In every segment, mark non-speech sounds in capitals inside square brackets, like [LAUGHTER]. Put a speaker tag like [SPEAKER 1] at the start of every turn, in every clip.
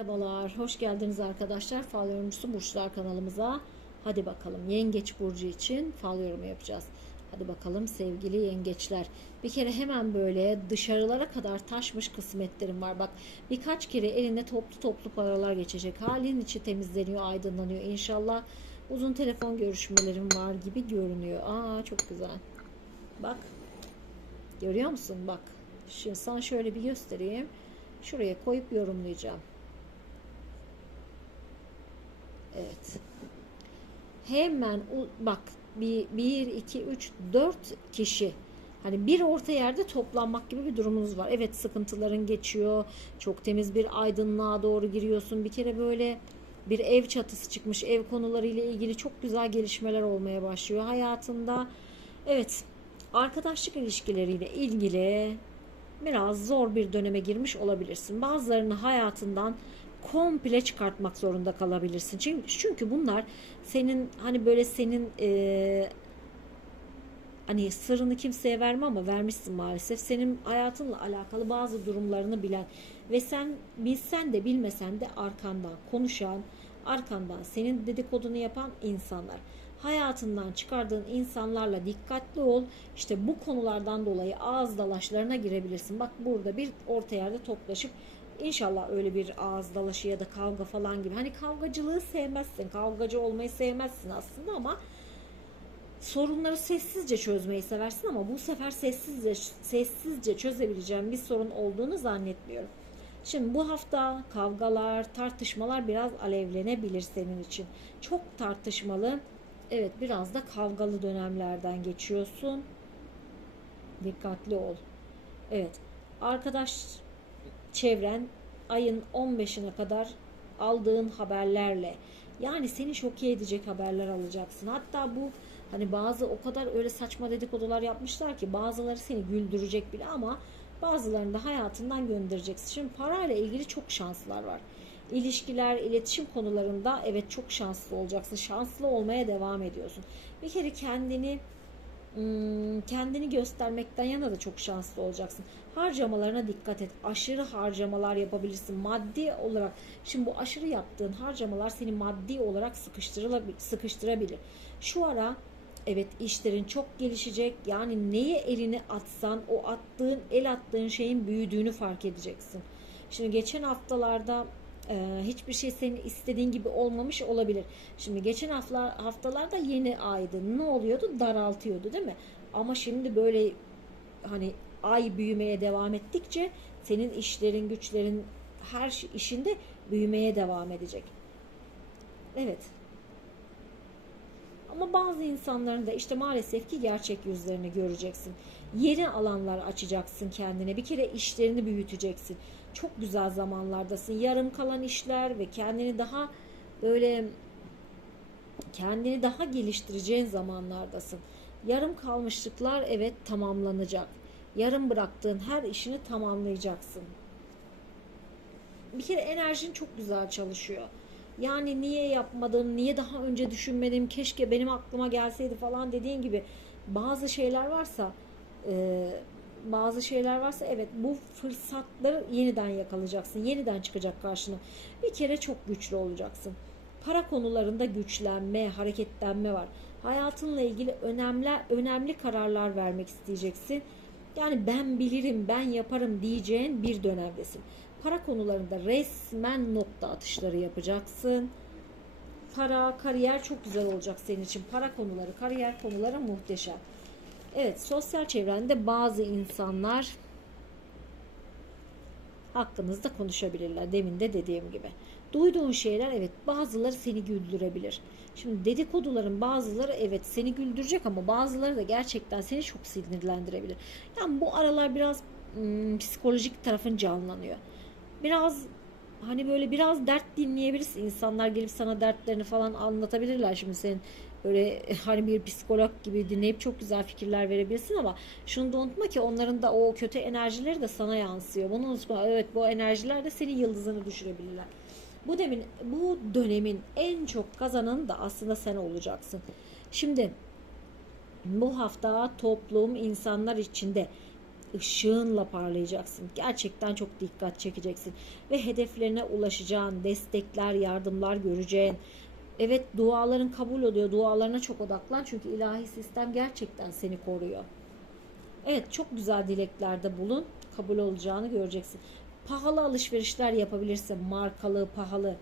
[SPEAKER 1] Merhabalar, hoş geldiniz arkadaşlar. Fal yorumcusu Burçlar kanalımıza. Hadi bakalım Yengeç Burcu için fal yorumu yapacağız. Hadi bakalım sevgili yengeçler. Bir kere hemen böyle dışarılara kadar taşmış kısmetlerim var. Bak birkaç kere eline toplu toplu paralar geçecek. Halin içi temizleniyor, aydınlanıyor. İnşallah uzun telefon görüşmelerim var gibi görünüyor. Aa çok güzel. Bak görüyor musun? Bak şimdi sana şöyle bir göstereyim. Şuraya koyup yorumlayacağım. Evet. Hemen bak bir, bir, iki, üç, dört kişi hani bir orta yerde toplanmak gibi bir durumunuz var. Evet sıkıntıların geçiyor. Çok temiz bir aydınlığa doğru giriyorsun. Bir kere böyle bir ev çatısı çıkmış. Ev konularıyla ilgili çok güzel gelişmeler olmaya başlıyor hayatında. Evet. Arkadaşlık ilişkileriyle ilgili biraz zor bir döneme girmiş olabilirsin. Bazılarını hayatından komple çıkartmak zorunda kalabilirsin. Çünkü, çünkü bunlar senin hani böyle senin eee, hani sırrını kimseye verme ama vermişsin maalesef. Senin hayatınla alakalı bazı durumlarını bilen ve sen bilsen de bilmesen de arkandan konuşan, arkandan senin dedikodunu yapan insanlar. Hayatından çıkardığın insanlarla dikkatli ol. İşte bu konulardan dolayı ağız dalaşlarına girebilirsin. Bak burada bir orta yerde toplaşıp İnşallah öyle bir ağız dalaşı ya da kavga falan gibi. Hani kavgacılığı sevmezsin. Kavgacı olmayı sevmezsin aslında ama sorunları sessizce çözmeyi seversin ama bu sefer sessizce sessizce çözebileceğim bir sorun olduğunu zannetmiyorum. Şimdi bu hafta kavgalar, tartışmalar biraz alevlenebilir senin için. Çok tartışmalı. Evet, biraz da kavgalı dönemlerden geçiyorsun. Dikkatli ol. Evet. Arkadaş çevren ayın 15'ine kadar aldığın haberlerle yani seni şoke edecek haberler alacaksın. Hatta bu hani bazı o kadar öyle saçma dedikodular yapmışlar ki bazıları seni güldürecek bile ama bazılarını da hayatından göndereceksin. Şimdi parayla ilgili çok şanslar var. İlişkiler, iletişim konularında evet çok şanslı olacaksın. Şanslı olmaya devam ediyorsun. Bir kere kendini kendini göstermekten yana da çok şanslı olacaksın. Harcamalarına dikkat et. Aşırı harcamalar yapabilirsin. Maddi olarak şimdi bu aşırı yaptığın harcamalar seni maddi olarak sıkıştırabilir. Şu ara evet işlerin çok gelişecek. Yani neye elini atsan o attığın el attığın şeyin büyüdüğünü fark edeceksin. Şimdi geçen haftalarda ee, hiçbir şey senin istediğin gibi olmamış olabilir. Şimdi geçen haftalar, haftalarda yeni aydı. Ne oluyordu? Daraltıyordu değil mi? Ama şimdi böyle hani ay büyümeye devam ettikçe senin işlerin, güçlerin, her şey- işinde büyümeye devam edecek. Evet. Ama bazı insanların da işte maalesef ki gerçek yüzlerini göreceksin. Yeni alanlar açacaksın kendine. Bir kere işlerini büyüteceksin. Çok güzel zamanlardasın. Yarım kalan işler ve kendini daha böyle kendini daha geliştireceğin zamanlardasın. Yarım kalmışlıklar evet tamamlanacak. Yarım bıraktığın her işini tamamlayacaksın. Bir kere enerjin çok güzel çalışıyor. Yani niye yapmadım, niye daha önce düşünmedim, keşke benim aklıma gelseydi falan dediğin gibi bazı şeyler varsa bazı şeyler varsa evet bu fırsatları yeniden yakalayacaksın. Yeniden çıkacak karşına. Bir kere çok güçlü olacaksın. Para konularında güçlenme, hareketlenme var. Hayatınla ilgili önemli önemli kararlar vermek isteyeceksin. Yani ben bilirim, ben yaparım diyeceğin bir dönemdesin. Para konularında resmen nokta atışları yapacaksın. Para, kariyer çok güzel olacak senin için. Para konuları, kariyer konuları muhteşem. Evet, sosyal çevrende bazı insanlar hakkınızda konuşabilirler. Demin de dediğim gibi. Duyduğun şeyler evet bazıları seni güldürebilir. Şimdi dedikoduların bazıları evet seni güldürecek ama bazıları da gerçekten seni çok sinirlendirebilir. Yani bu aralar biraz ım, psikolojik tarafın canlanıyor. Biraz hani böyle biraz dert dinleyebilirsin. İnsanlar gelip sana dertlerini falan anlatabilirler. Şimdi senin böyle hani bir psikolog gibi dinleyip çok güzel fikirler verebilirsin ama şunu da unutma ki onların da o kötü enerjileri de sana yansıyor. Bunu unutma. Evet bu enerjiler de senin yıldızını düşürebilirler. Bu demin bu dönemin en çok kazananı da aslında sen olacaksın. Şimdi bu hafta toplum insanlar içinde ışığınla parlayacaksın. Gerçekten çok dikkat çekeceksin ve hedeflerine ulaşacağın, destekler, yardımlar göreceğin. Evet duaların kabul oluyor. Dualarına çok odaklan çünkü ilahi sistem gerçekten seni koruyor. Evet çok güzel dileklerde bulun. Kabul olacağını göreceksin. Pahalı alışverişler yapabilirsin. Markalı, pahalı.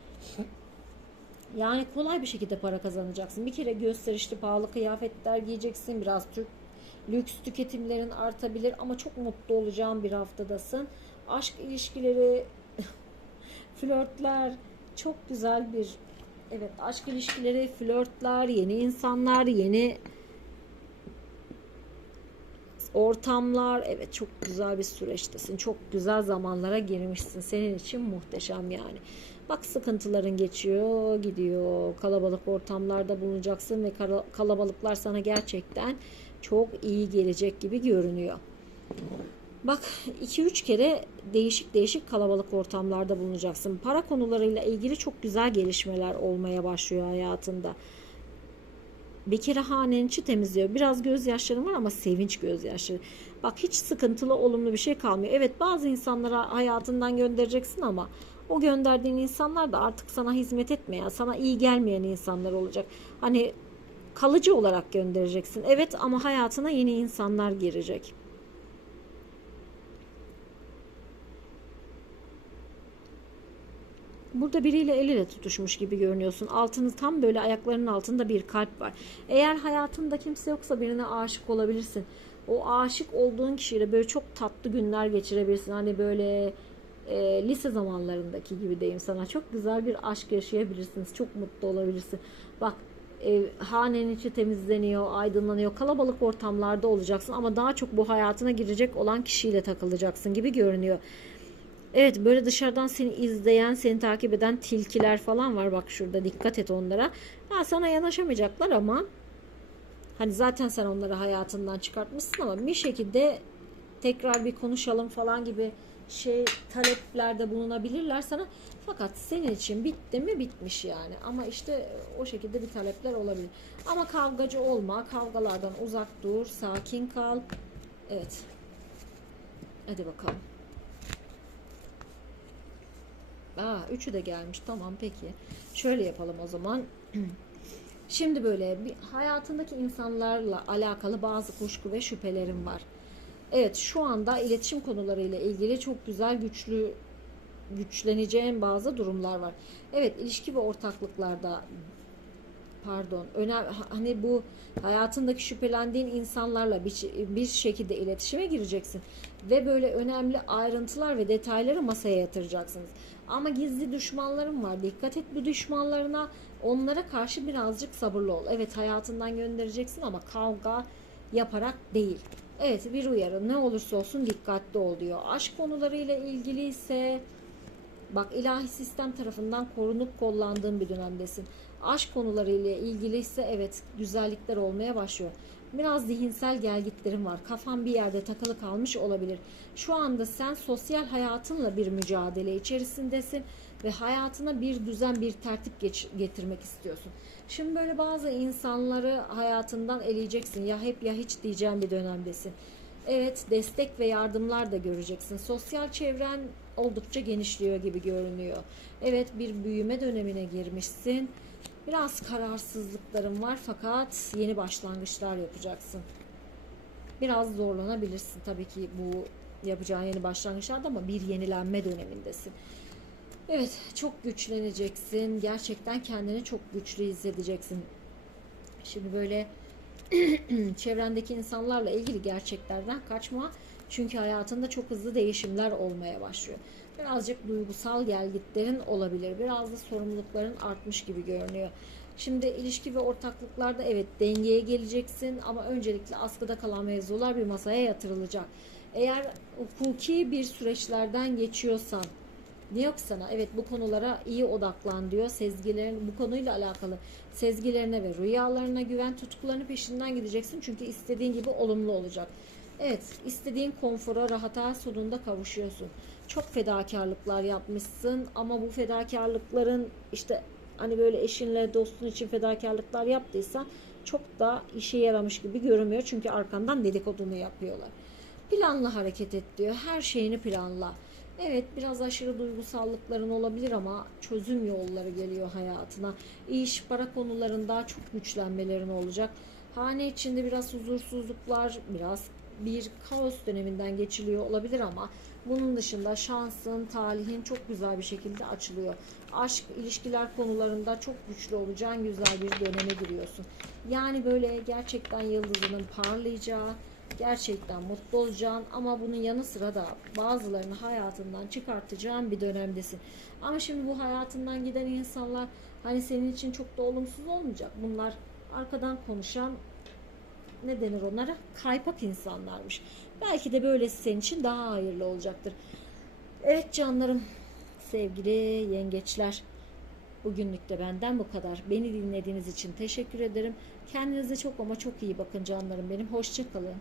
[SPEAKER 1] Yani kolay bir şekilde para kazanacaksın. Bir kere gösterişli pahalı kıyafetler giyeceksin. Biraz Türk lüks tüketimlerin artabilir ama çok mutlu olacağın bir haftadasın. Aşk ilişkileri, [LAUGHS] flörtler çok güzel bir evet aşk ilişkileri, flörtler, yeni insanlar, yeni ortamlar evet çok güzel bir süreçtesin. Çok güzel zamanlara girmişsin. Senin için muhteşem yani. Bak sıkıntıların geçiyor, gidiyor. Kalabalık ortamlarda bulunacaksın ve kalabalıklar sana gerçekten çok iyi gelecek gibi görünüyor. Bak 2-3 kere değişik değişik kalabalık ortamlarda bulunacaksın. Para konularıyla ilgili çok güzel gelişmeler olmaya başlıyor hayatında. Bir kere hanen içi temizliyor. Biraz gözyaşlarım var ama sevinç gözyaşları. Bak hiç sıkıntılı olumlu bir şey kalmıyor. Evet bazı insanlara hayatından göndereceksin ama o gönderdiğin insanlar da artık sana hizmet etmeyen, sana iyi gelmeyen insanlar olacak. Hani kalıcı olarak göndereceksin. Evet ama hayatına yeni insanlar girecek. Burada biriyle el ele tutuşmuş gibi görünüyorsun. Altını tam böyle ayaklarının altında bir kalp var. Eğer hayatında kimse yoksa birine aşık olabilirsin. O aşık olduğun kişiyle böyle çok tatlı günler geçirebilirsin. Hani böyle e, lise zamanlarındaki gibi diyeyim sana. Çok güzel bir aşk yaşayabilirsiniz. Çok mutlu olabilirsin. Bak e, hanenin içi temizleniyor, aydınlanıyor. Kalabalık ortamlarda olacaksın ama daha çok bu hayatına girecek olan kişiyle takılacaksın gibi görünüyor. Evet böyle dışarıdan seni izleyen, seni takip eden tilkiler falan var. Bak şurada dikkat et onlara. Ha, sana yanaşamayacaklar ama hani zaten sen onları hayatından çıkartmışsın ama bir şekilde tekrar bir konuşalım falan gibi şey taleplerde bulunabilirler sana. Fakat senin için bitti mi bitmiş yani. Ama işte o şekilde bir talepler olabilir. Ama kavgacı olma, kavgalardan uzak dur, sakin kal. Evet. Hadi bakalım. Aa, üçü de gelmiş. Tamam peki. Şöyle yapalım o zaman. [CLEARS THROAT] Şimdi böyle bir hayatındaki insanlarla alakalı bazı kuşku ve şüphelerim var. Evet şu anda iletişim konularıyla ilgili çok güzel güçlü güçleneceğin bazı durumlar var. Evet ilişki ve ortaklıklarda pardon önem hani bu hayatındaki şüphelendiğin insanlarla bir, bir şekilde iletişime gireceksin ve böyle önemli ayrıntılar ve detayları masaya yatıracaksınız. Ama gizli düşmanlarım var. Dikkat et bu düşmanlarına. Onlara karşı birazcık sabırlı ol. Evet hayatından göndereceksin ama kavga yaparak değil. Evet bir uyarı ne olursa olsun dikkatli ol diyor. Aşk konularıyla ilgili ise bak ilahi sistem tarafından korunup kollandığın bir dönemdesin. Aşk konularıyla ilgili ise evet güzellikler olmaya başlıyor. Biraz zihinsel gelgitlerin var. Kafan bir yerde takılı kalmış olabilir. Şu anda sen sosyal hayatınla bir mücadele içerisindesin ve hayatına bir düzen, bir tertip geç- getirmek istiyorsun. Şimdi böyle bazı insanları hayatından eleyeceksin. Ya hep ya hiç diyeceğin bir dönemdesin. Evet, destek ve yardımlar da göreceksin. Sosyal çevren oldukça genişliyor gibi görünüyor. Evet, bir büyüme dönemine girmişsin. Biraz kararsızlıkların var fakat yeni başlangıçlar yapacaksın. Biraz zorlanabilirsin tabii ki bu yapacağın yeni başlangıçlarda ama bir yenilenme dönemindesin. Evet, çok güçleneceksin. Gerçekten kendini çok güçlü hissedeceksin. Şimdi böyle [CLEARS THROAT] çevrendeki insanlarla ilgili gerçeklerden kaçma. Çünkü hayatında çok hızlı değişimler olmaya başlıyor. Birazcık duygusal gelgitlerin olabilir. Biraz da sorumlulukların artmış gibi görünüyor. Şimdi ilişki ve ortaklıklarda evet dengeye geleceksin ama öncelikle askıda kalan mevzular bir masaya yatırılacak. Eğer hukuki bir süreçlerden geçiyorsan diyor ki sana evet bu konulara iyi odaklan diyor. Sezgilerin bu konuyla alakalı sezgilerine ve rüyalarına güven tutkularını peşinden gideceksin. Çünkü istediğin gibi olumlu olacak. Evet istediğin konfora rahata sonunda kavuşuyorsun. Çok fedakarlıklar yapmışsın ama bu fedakarlıkların işte hani böyle eşinle dostun için fedakarlıklar yaptıysan çok da işe yaramış gibi görünmüyor. Çünkü arkandan dedikodunu yapıyorlar. Planlı hareket et diyor. Her şeyini planla. Evet biraz aşırı duygusallıkların olabilir ama çözüm yolları geliyor hayatına. İş, para konularında çok güçlenmelerin olacak. Hane içinde biraz huzursuzluklar, biraz bir kaos döneminden geçiliyor olabilir ama bunun dışında şansın, talihin çok güzel bir şekilde açılıyor. Aşk, ilişkiler konularında çok güçlü olacağın güzel bir döneme giriyorsun. Yani böyle gerçekten yıldızının parlayacağı, gerçekten mutlu olacağın ama bunun yanı sıra da bazılarını hayatından çıkartacağın bir dönemdesin. Ama şimdi bu hayatından giden insanlar hani senin için çok da olumsuz olmayacak. Bunlar arkadan konuşan ne denir onlara? Kaypak insanlarmış. Belki de böylesi senin için daha hayırlı olacaktır. Evet canlarım, sevgili yengeçler. Bugünlük de benden bu kadar. Beni dinlediğiniz için teşekkür ederim. Kendinize çok ama çok iyi bakın canlarım benim. Hoşçakalın.